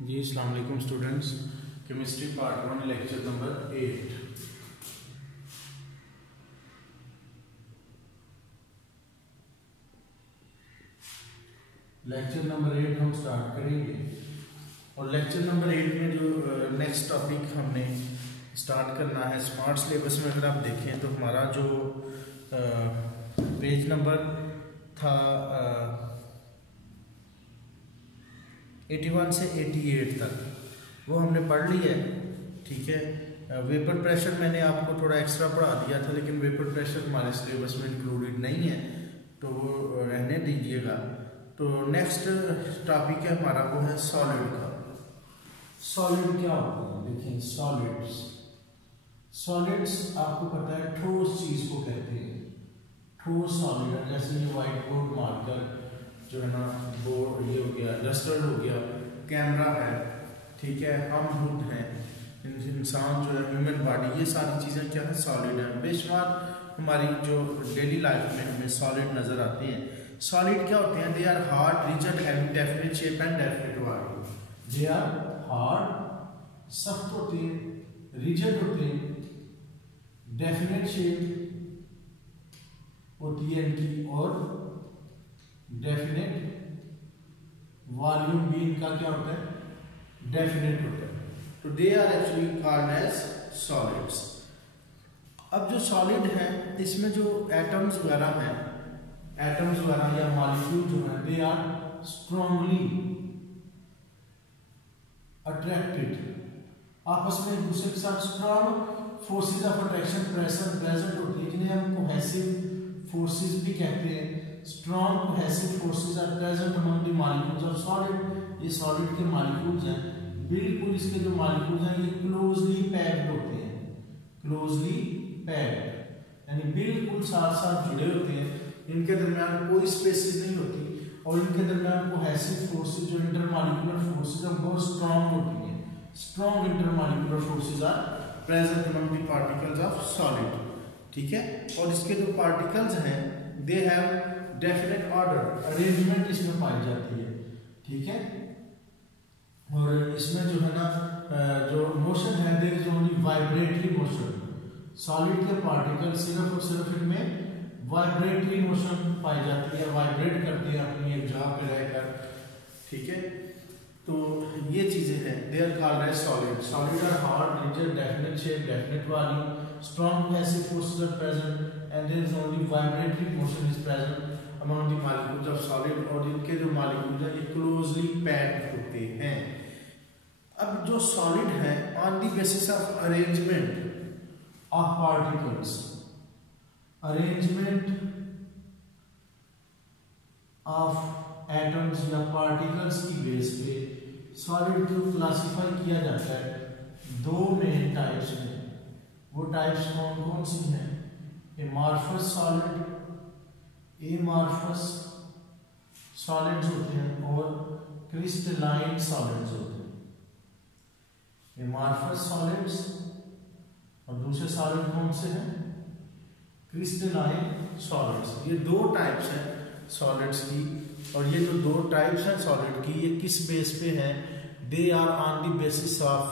जी अस्सलाम वालेकुम students. Chemistry part 1 lecture number 8। Lecture number 8 हम स्टार्ट करेंगे और लेक्चर नंबर 8 में जो नेक्स्ट टॉपिक हमने स्टार्ट करना है स्मार्ट सिलेबस में, अगर आप देखें तो हमारा जो पेज नंबर था 81 से 88 तक वो हमने पढ़ लिया है। ठीक है, वेपर प्रेशर मैंने आपको थोड़ा एक्स्ट्रा पढ़ा दिया था, लेकिन वेपर प्रेशर हमारे सिलेबस में इंक्लूडेड नहीं है, तो वो रहने दीजिएगा। तो नेक्स्ट टॉपिक है हमारा, वो है सॉलिड का। सॉलिड क्या होता है? देखिए, सॉलिड्स आपको पता है ठोस चीज को कहते हैं, ठोस सॉलिड है। जैसे ये व्हाइट बोर्ड मार्कर जो है ना, बोर्ड ये हो गया, डस्टर हो गया, कैमरा है, ठीक है, हम खुद हैं, इंसान जो है, ह्यूमन बॉडी, ये सारी चीज़ें क्या है, सॉलिड है। बेशुमार हमारी जो डेली लाइफ में हमें सॉलिड नज़र आते हैं। सॉलिड क्या होते हैं? They are hard, rigid, having definite shape and definite volume. They are hard, सख्त होते हैं, रिजिड होते हैं, डेफिनेट शेप होती है इनकी, और डेफिनेट वॉल्यूम भी इनका क्या होता है, डेफिनेट होता है। तो they are actually called as solids. अब जो सॉलिड है इसमें जो एटम्स वगैरह हैं, एटम्स वगैरह या मॉलिक्यूल जो है, दे आर स्ट्रांगली अट्रैक्टेड, आपस में एक दूसरे के साथ strong forces of attraction present होती है, जिन्हें हम कोहेसिव फोर्सेस भी कहते हैं। Strong cohesive forces are present among the molecules of solid. ये सॉलिड के मॉलिक्यूल्स हैं, बिल्कुल इसके जो मॉलिक्यूल्स हैं ये क्लोजली पैक्ड होते हैं, क्लोजली पैक्ड यानी बिल्कुल साथ साथ जुड़े होते हैं, इनके दरमियान कोई स्पेसेस नहीं होती, और इनके दरमियान कोहेसिव फोर्सेस जो इंटरमॉलिक्यूलर फोर्सेस हैं बहुत स्ट्रॉन्ग होती हैं। Strong intermolecular forces are present among the particles of solid. ठीक है, और इसके जो पार्टिकल्स हैं they have definite order, arrangement इसमें पाई जाती है। ठीक है, और इसमें जो है ना जो मोशन है, there is only vibratory motion. Solid के पार्टिकल सिर्फ और सिर्फ इनमें वाइब्रेटरी मोशन पाई जाती है, वाइब्रेट करते हैं अपनी एक जगह पे रहकर। ठीक है, तो ये चीजें हैं, they are called as solid. Solid are hard, rigid, definite shape, definite volume, strong cohesive forces are present and there is only vibratory motion is present among the molecules of solid, और इनके जो molecules हैं ये closely packed होते हैं। अब जो solid है, on the basis of arrangement of particles, arrangement of atoms या particles की बेस पे solid को क्लासिफाई किया जाता है दो मेन टाइप्स में। वो टाइप्स कौन कौन सी हैं? एमॉर्फस सॉलिड, एमॉर्फस सॉलिड्स होते हैं, और क्रिस्टलाइन सॉलिड्स होते हैं। एमॉर्फस सॉलिड्स और दूसरे सॉलिड कौन से हैं? Crystalline solids. ये दो टाइप्स हैं सॉलिड्स की, और ये जो दो टाइप्स हैं सॉलिड की, ये किस बेस पे हैं? They are on the basis of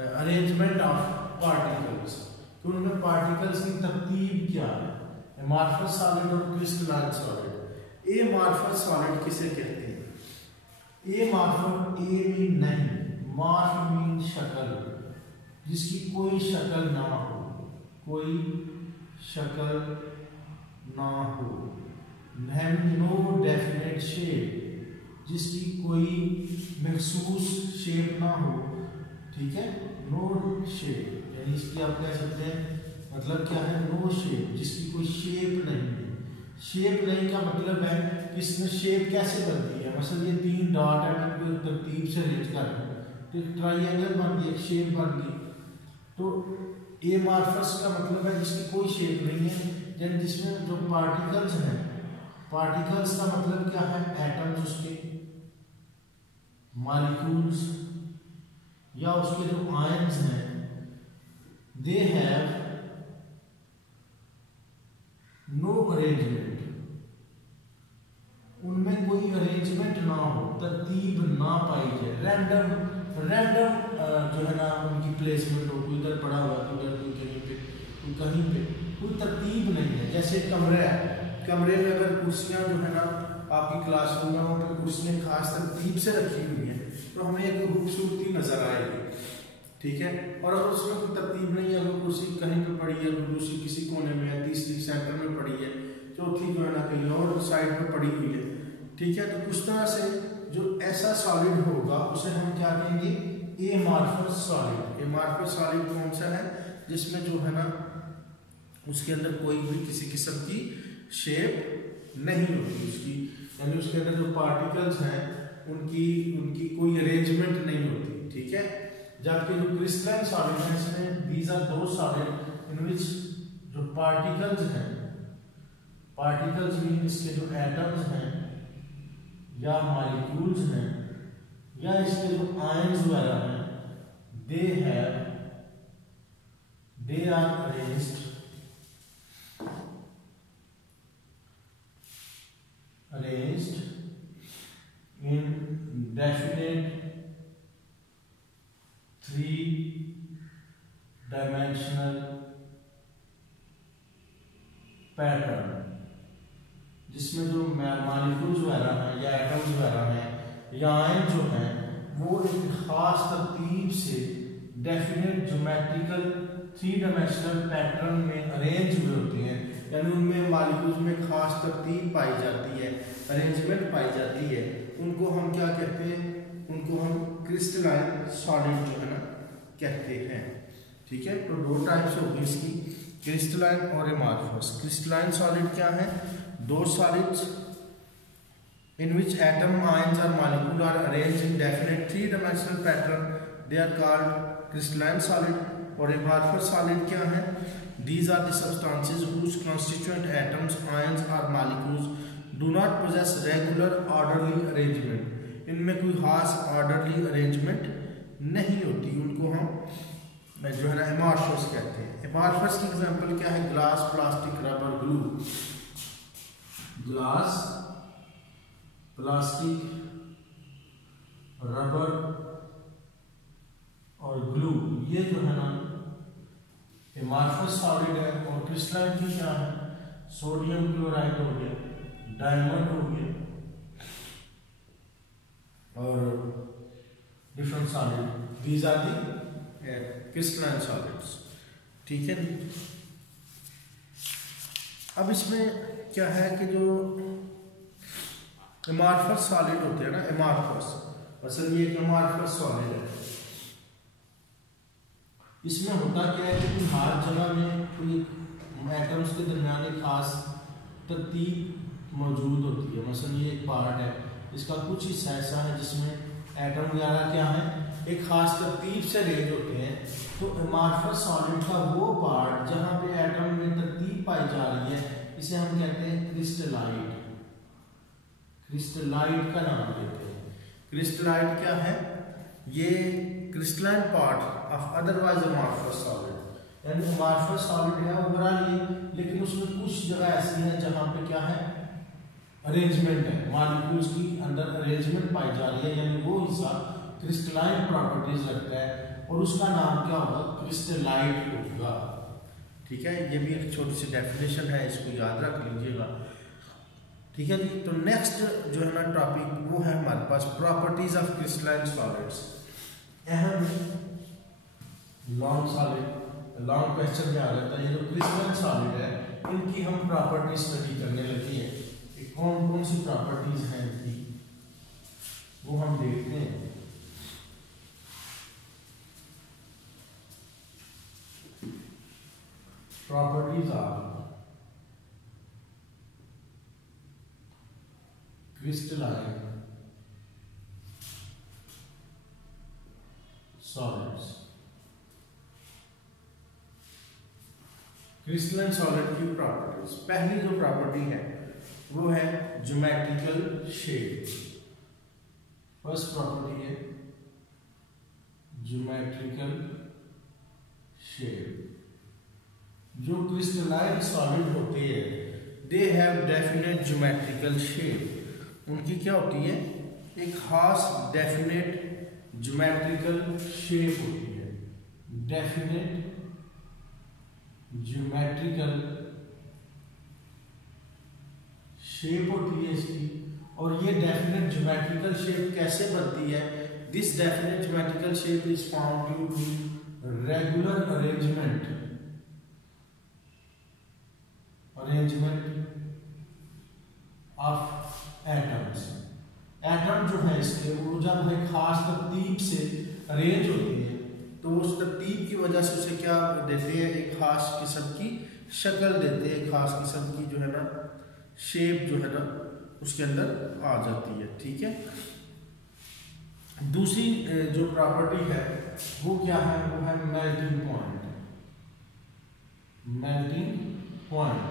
arrangement of particles. तो उनमें पार्टिकल्स की तरतीब क्या है? एमॉर्फस सॉलिड और क्रिस्टलाइन सॉलिड। एमॉर्फस सॉलिड किसे कहते हैं? एमॉर्फस, ए मीन नहीं, मॉर्फ मीन शक्ल, जिसकी कोई शक्ल ना हो, कोई शक्ल ना हो। नो डेफिनेट शेप, जिसकी कोई महसूस शेप ना हो। ठीक है, नो शेप यानी इसकी आप कह सकते हैं मतलब क्या है, नो शेप, जिसकी कोई शेप नहीं है। शेप नहीं का मतलब है कि इसमें शेप कैसे बनती है। मतलब ये तीन डॉट है, मैं इनको तरतीब से अरेंज कर रहा हूँ तो एक ट्राइंगल बन गई, एक शेप बन गई। तो एमॉर्फस का मतलब है जिसकी कोई शेप नहीं है, यानी जिसमें जो पार्टिकल्स हैं, पार्टिकल्स का मतलब क्या है, एटम्स, उसके मॉलिक्यूल्स या उसके जो आयन्स हैं, दे हैव नो अरेंजमेंट, उनमें कोई अरेंजमेंट ना ना हो, तरतीब ना पाई जाए, रैंडम जो है ना उनकी प्लेसमेंट हो, कोई इधर पड़ा हुआ है, उधर कोई कहीं पे कोई तरतीब नहीं है। जैसे कमरे है, कमरे में अगर कुर्सियां जो है ना आपकी क्लासरूम में वहाँ पे कुर्सियां खास तरतीब से रखी हुई है तो हमें एक खूबसूरती नजर आएगी, ठीक है। और अगर उसमें कोई तरतीब नहीं है, अगर कुर्सी कहीं पे पड़ी है, दूसरी किसी कोने में है, तीसरी सेंटर में पड़ी है, चौथी जो है ना कहीं और साइड में पड़ी हुई है, ठीक है, तो उस तरह से जो ऐसा सॉलिड होगा उसे हम क्या कहेंगे, एमार्फस सॉलिड। एमार्फस सॉलिड कौन सा है, जिसमें जो है ना उसके अंदर कोई भी किसी किस्म की शेप नहीं होती उसकी, यानी उसके अंदर जो पार्टिकल्स हैं उनकी कोई अरेंजमेंट नहीं होती, ठीक है। जबकि जो क्रिस्टलाइन सॉलिड है इसमें दीज आर दो सॉलिड इन विच जो पार्टिकल्स हैं, पार्टिकल्स मीन इसके जो एटम्स हैं या मॉलिक्यूल्स हैं या इसके जो आयंस वगैरह हैं, they are arranged in definite three-dimensional pattern, जिसमें जो मॉलिक्यूल्स वगैरह हैं या एटम्स वगैरह हैं या आयन जो हैं वो एक खास तरतीब से definite geometrical three dimensional pattern में अरेंज हुए होते हैं, यानी उनमें मॉलिक्यूल्स में खास तरतीब पाई जाती है, अरेंजमेंट पाई जाती है। उनको हम क्या कहते हैं, उनको हम क्रिस्टलाइन सॉलिड जो है ना कहते हैं, ठीक है। तो दो टाइप्स होगी इसकी, क्रिस्टलाइन और एमार्फस। क्रिस्टलाइन सॉलिड क्या है, those solids in which atom ions और molecule are arranged in definite three dimensional pattern, they are called crystalline solid. और एमार्फस सॉलिड क्या है, these are the substances whose constituent atoms, ions or molecules do not possess regular orderly arrangement, इनमें कोई खास orderly arrangement नहीं होती, उनको हम जो है ना एमार्फस कहते हैं। एमार्फस की एग्जांपल क्या है, glass, plastic, rubber, glue. Glass, plastic, rubber और ग्लू, ये जो है ना एमार्फस सॉलिड है। और क्रिस्टलाइन की क्या है, सोडियम क्लोराइड हो गया, डायमंड हो गया और different solid, these are the crystalline solids, ठीक है। अब इसमें क्या है कि जो एमार्फस सॉलिड होते हैं ना, एमार्फस असल ये एक एमार्फस सॉलिड है, इसमें होता क्या है कि हर जगह में कोई एटम्स के दरमियान एक खास तरतीब मौजूद होती है। मसलन ये एक पार्ट है, इसका कुछ हिस्सा ऐसा है जिसमें एटम वगैरह क्या है एक खास तरतीब से अरेंज होते हैं। तो एमार्फस सॉलिड का वो पार्ट जहाँ पे एटम में तरतीब पाई जा रही है, इसे हम कहते हैं क्रिस्टलाइट। क्रिस्टलाइट का नाम देते हैं। क्रिस्टलाइट क्या है, ये crystalline part of otherwise amorphous solid, यानी एमार्फस सॉलिड है ओवरऑल ये, लेकिन उसमें कुछ जगह ऐसी है जहां पे क्या है अरेंजमेंट है, मॉलिक्यूल्स की अंदर अरेंजमेंट पाई जा रही है, यानी वो हिस्सा क्रिस्टलाइन प्रॉपर्टीज रखता है और उसका नाम क्या होगा, क्रिस्टलाइट होगा, ठीक है। ये भी एक छोटी सी डेफिनेशन है, इसको याद रख लीजिएगा, ठीक है जी। तो नेक्स्ट जो है ना टॉपिक वो है हमारे पास प्रॉपर्टीज ऑफ क्रिस्टलाइन सॉलिड्स। अहम लॉन्ग क्वेश्चन में आ जाता है, ये जो क्रिस्टलाइन सॉलिड है इनकी हम प्रॉपर्टी स्टडी करने लगी है, कौन कौन सी प्रॉपर्टीज हैं इनकी वो हम देखते हैं। Properties of crystalline solids. Crystalline solid की प्रॉपर्टीज, पहली जो प्रॉपर्टी है वो है ज्योमेट्रिकल शेप। फर्स्ट प्रॉपर्टी है ज्योमेट्रिकल शेप। जो क्रिस्टलाइन सॉलिड होते हैं they have definite geometrical shape, उनकी क्या होती है एक खास डेफिनेट ज्योमेट्रिकल शेप होती है, डेफिनेट ज्योमेट्रिकल शेप होती है इसकी। और ये डेफिनेट ज्योमेट्रिकल शेप कैसे बनती है? This definite geometrical shape is found due to regular arrangement of atoms. Atom जो है इसके वो जब है खास तरतीब से अरेंज होती है तो उस तरतीब की वजह से उसे क्या देते हैं, एक खास किस्म की शक्ल देते हैं, खास किस्म की जो है ना शेप जो है ना उसके अंदर आ जाती है। ठीक है, दूसरी जो प्रॉपर्टी है वो क्या है? वो है मेल्टिंग पॉइंट। मेल्टिंग पॉइंट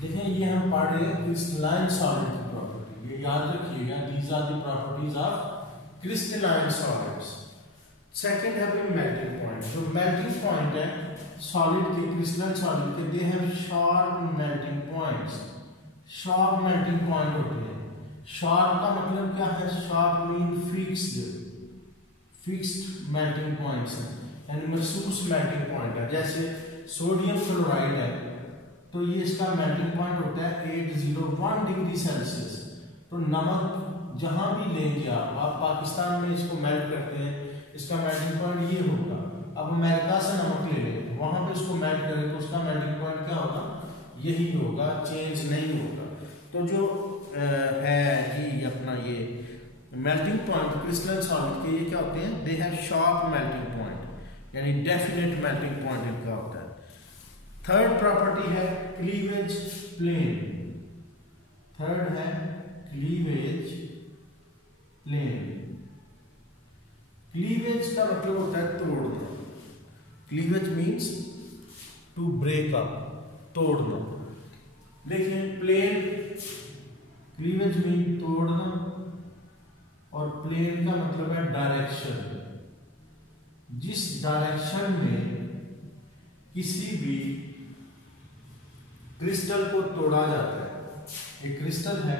देखें, ये हम पढ़ रहे हैं क्रिस्टलाइन सॉलिड की प्रॉपर्टी, ये याद रखिएगा। These are the properties of crystalline solids. Second है भाई मेल्टिंग पॉइंट। जो मेल्टिंग पॉइंट है सॉलिड के, क्रिस्टलाइन सॉलिड के, they have sharp melting points. Sharp melting point होते हैं। शार्प का मतलब क्या है? Sharp mean fixed melting points है, यानी महसूस मेल्टिंग पॉइंट है। जैसे सोडियम क्लोराइड है तो ये इसका मेल्टिंग पॉइंट होता है 801 डिग्री सेल्सियस। तो नमक जहां भी लेंगे आप पाकिस्तान में इसको मेल्ट करते हैं, इसका मेल्टिंग पॉइंट ये होगा। अब अमेरिका से नमक ले लें, वहां पे इसको मेल्ट करें तो उसका मेल्टिंग पॉइंट क्या होगा? यही होगा, चेंज नहीं होगा। तो जो है कि अपना ये मेल्टिंग पॉइंट क्रिस्टलाइन सॉलिड के ये क्या होते हैं? They have sharp melting point, यानी डेफिनेट मेल्टिंग पॉइंट इनका होता है। थर्ड प्रॉपर्टी है क्लीवेज प्लेन। थर्ड है क्लीवेज प्लेन। क्लीवेज का मतलब होता है तोड़ना। Cleavage means to break up, तोड़ना। देखिए प्लेन, क्लीवेज मीन तोड़ना, और प्लेन का मतलब है डायरेक्शन। जिस डायरेक्शन में किसी भी क्रिस्टल को तोड़ा जाता है, एक क्रिस्टल है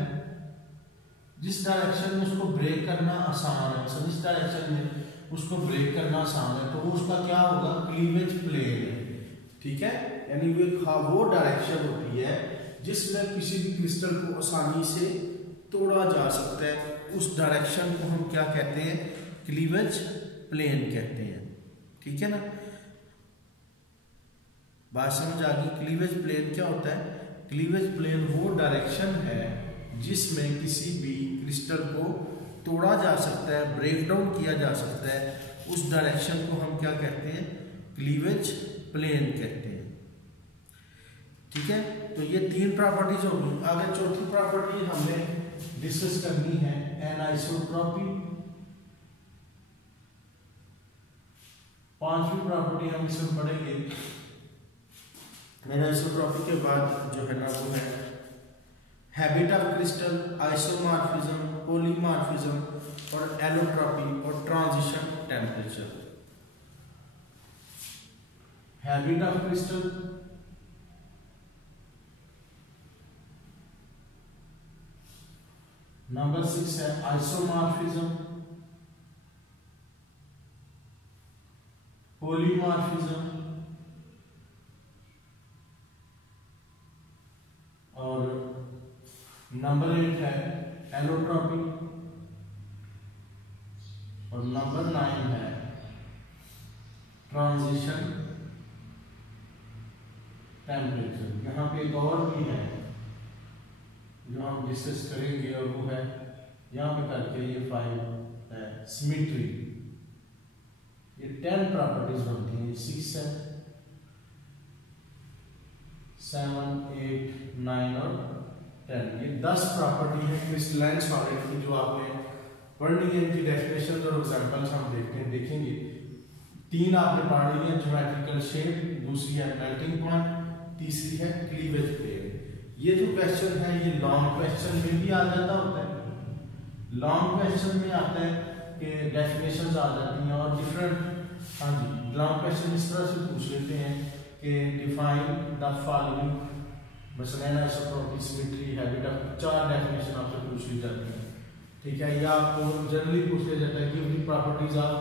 जिस डायरेक्शन में उसको ब्रेक करना आसान है, जिस डायरेक्शन में उसको ब्रेक करना आसान है, तो उसका क्या होगा? क्लीवेज प्लेन है। ठीक है, यानी वो डायरेक्शन होती है जिसमें किसी भी क्रिस्टल को आसानी से तोड़ा जा सकता है। उस डायरेक्शन को हम क्या कहते हैं? क्लीवेज प्लेन कहते हैं। ठीक है ना, बात समझ आ गई? क्लीवेज प्लेन क्या होता है? क्लीवेज प्लेन वो डायरेक्शन है जिसमें किसी भी क्रिस्टल को तोड़ा जा सकता है, ब्रेक डाउन किया जा सकता है। उस डायरेक्शन को हम क्या कहते हैं? क्लीवेज प्लेन कहते हैं। ठीक है, तो ये तीन प्रॉपर्टीज होगी। आगे चौथी प्रॉपर्टी हमने डिस्कस करनी है एनाइसोट्रॉपी। पांचवी प्रॉपर्टी हम इसमें पढ़ेंगे। एनाइसोट्रॉपी के बाद जो है ना वो है habit of crystal, isomorphism, polymorphism और एलोट्रॉपी और transition temperature. Habit of crystal, number 6 है आइसोमॉर्फिज्म, पॉलीमॉर्फिज्म और नंबर 8 है एलोट्रॉपी और नंबर 9 है ट्रांजिशन टेम्परेचर। यहाँ पे एक और भी है जो हम डिस्कस करेंगे और वो है यहाँ पे करके ये 5 है सिमेट्री। ये 10 प्रॉपर्टीज बनती हैं, 6 है, 7, 8, 9 और 10। ये 10 प्रॉपर्टी है क्रिस्टलाइन सॉलिड की जो आपने पढ़नी है। इनकी डेफिनेशन और एग्जांपल्स हम देखेंगे। 3 आपने पढ़ ली है, ज्योमेट्रिकल शेप, दूसरी है मेल्टिंग पॉइंट, तीसरी है क्लीवेज प्लेन। ये जो क्वेश्चन है ये लॉन्ग क्वेश्चन में भी आ जाता होता है। लॉन्ग क्वेश्चन में आता है कि डेफिनेशंस आ जाती हैं और डिफरेंट, हाँ जी, लॉन्ग क्वेश्चन इस तरह से पूछ लेते हैं कि डिफाइन द फॉलोइंग, बस anisotropy, symmetry, habit of, 4 definition आपसे पूछ ली जाती है। ठीक है, या आपको जनरली पूछ लिया जाता है give the properties of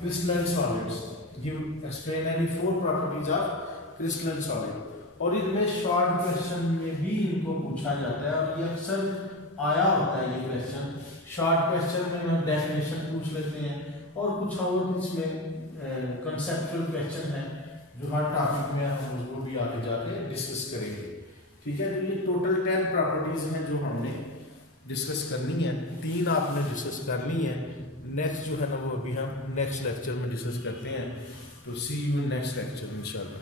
crystalline solids, give explain any 4 properties of crystalline solid. और इनमें शॉर्ट क्वेश्चन में भी इनको पूछा जाता है और ये अक्सर आया होता है ये क्वेश्चन। शॉर्ट क्वेश्चन में हम डेफिनेशन पूछ लेते हैं और कुछ और इसमें कंसेप्चुअल क्वेश्चन है जो हर टॉपिक में हम उसको भी आगे जाके डिस्कस करेंगे। ठीक है, तो ये टोटल 10 प्रॉपर्टीज हैं जो हमने डिस्कस करनी है। 3 आपने डिस्कस कर ली है, नेक्स्ट जो है ना वो अभी हम नेक्स्ट लेक्चर में डिस्कस करते हैं। तो सी यू नेक्स्ट लेक्चर इंशाल्लाह।